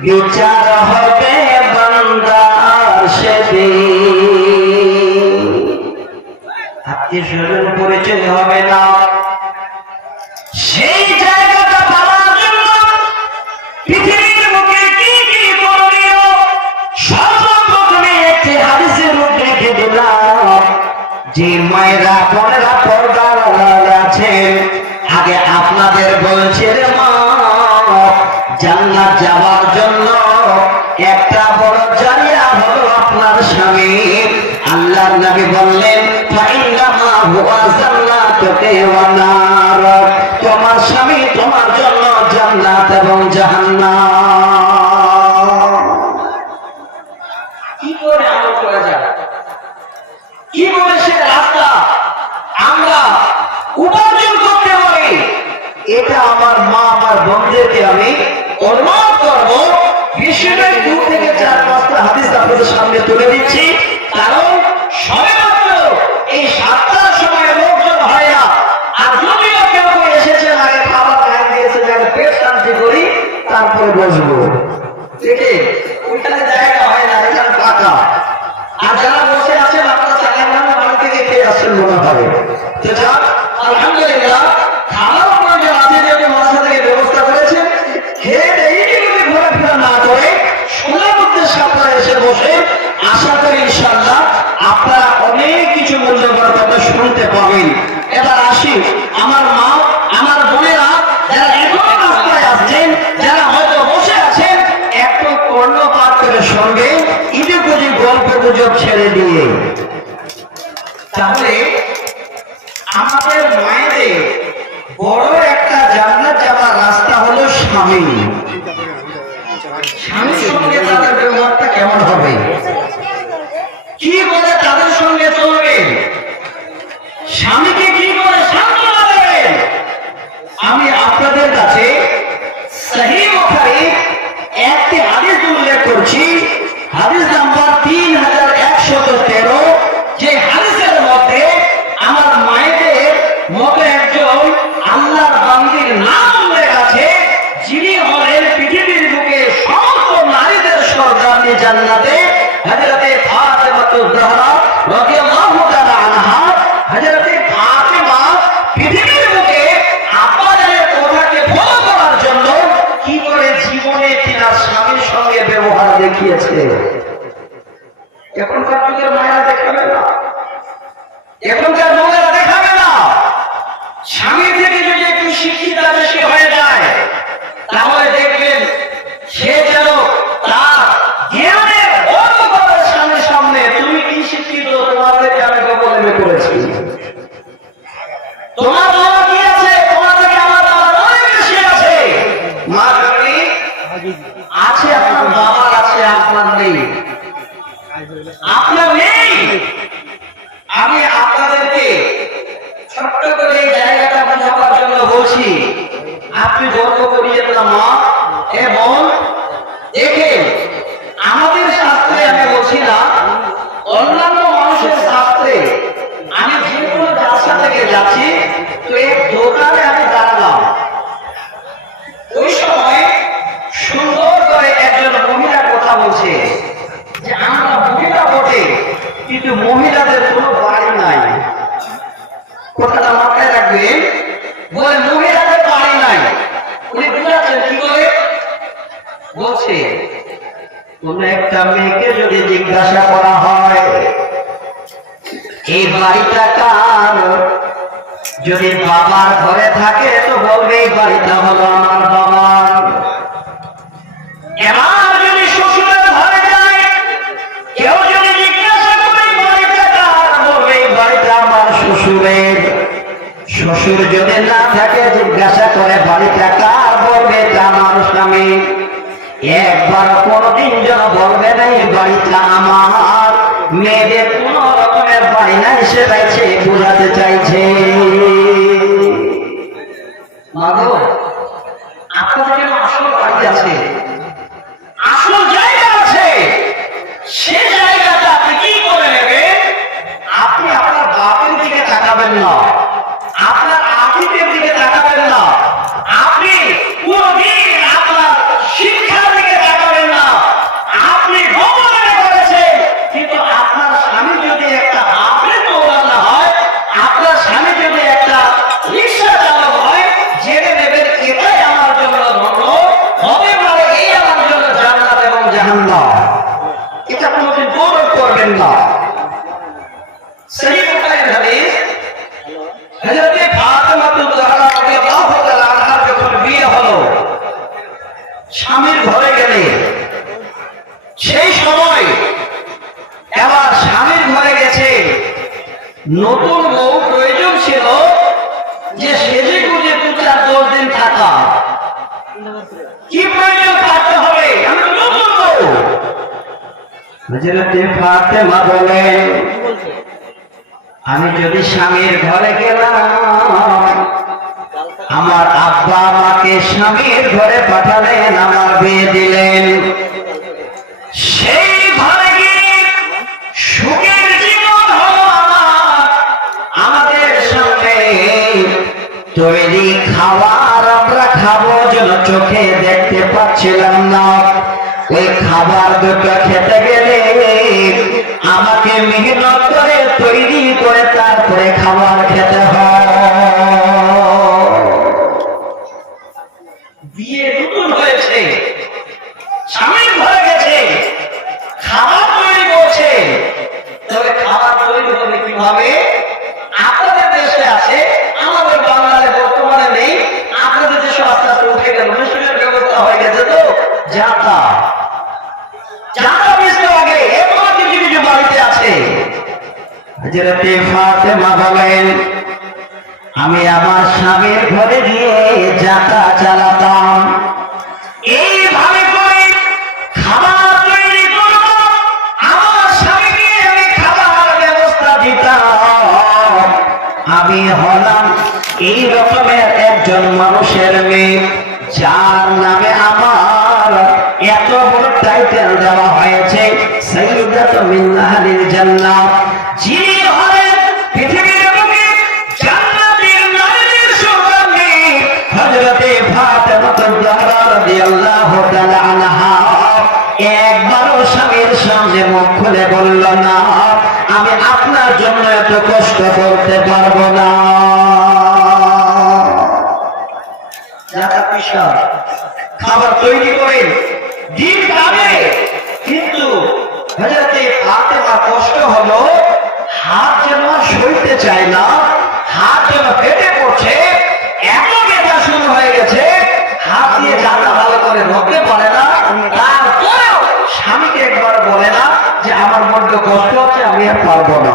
বিচার হবে বান্দার পরিচয় হবে না। যে মায়েরা বোনেরা আলামিন। আল্লাহর নবী বললেন, ফাইন্নামা হুয়া জান্নাতুকে ওয়া নার। তোমার স্বামী তোমার জন্য জান্নাত এবং জাহান্নাম। কি করে আমল করা যায়? কি করে সে রাস্তা আমরা উপার্জন করতে পারি? এটা আমার মা, আমার বন্ধুদেরকে আমি অনুরোধ করব বিশ্বের দূর থেকে যারা হাদিস আপনাদের সামনে তুলে দিচ্ছি সঙ্গে ইটেকুজি গল্প গুজব ছেড়ে দিয়ে। তাহলে আমাদের মায়েদের বড় একটা জানলা যাওয়ার রাস্তা হলো স্বামী। স্বামীর সঙ্গে তাদের ব্যবহারটা কেমন হবে? কি বলে তাদের সঙ্গে চলবে? স্বামী জহরা রাদিয়াল্লাহু তাআলা করার জন্য কি জীবনে কিনা স্বামীর সঙ্গে ব্যবহার দেখিয়েছে। এখনকার যুগের মায়া দেখাবে এখন বলছে, কোন একটা মেয়েকে যদি জিজ্ঞাসা করা হয়, এই বাড়িটা কার? যদি বাবার ঘরে থাকে, তো বলবে, এই বাড়িটা হলো আমার বাবার। কেমন মেয়েদের কোন রকমের বায়না এসে গেছে বোঝাতে চাইছে। কি আমি যদি স্বামীর ঘরে গেলাম আমার আব্বা আমাকে স্বামীর ঘরে পাঠালেন। খাবার দুটো খেতে গেলে আমাকে মেহনত হজরতে ফাতেমা বলেন, আমি আমার স্বামীর ঘরে গিয়ে যাতা চালাতাম। এইভাবে করে খাবার তৈরি করব আমার আমি খাবার ব্যবস্থা দিতাম। আমি হলাম এই রকমের একজন মানুষের মেয়ে, যার নামে আমার এত বড় টাইটেল দেওয়া হয়েছে সৈয়দাত মিন্নাহারিল জান্নাত কষ্ট করতে পারব না। খাবার তৈরি করে দিন পাবে কিন্তু হাজারতে হাতে আমার কষ্ট হলো, হাত যেন সইতে চায় না, হাত যেন ফেটে পড়ছে এত ব্যথা শুরু হয়ে গেছে হাত দিয়ে জানা ভালো করে ধরতে পারে না তারপরেও স্বামীকে একবার বলে না যে আমার বড্ড কষ্ট হচ্ছে আমি আর পারব না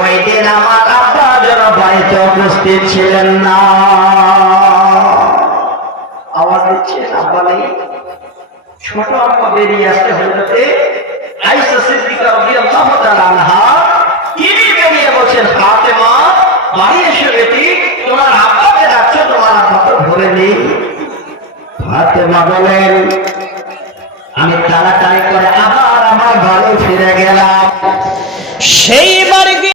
ওই দিন আমার আব্বা যেন বাড়িতে উপস্থিত ছিলেন না। আওয়াজ দিচ্ছে আব্বা নেই ছোট আব্বা বেরিয়ে আসতে হজরতে আইসা সিদ্দিকা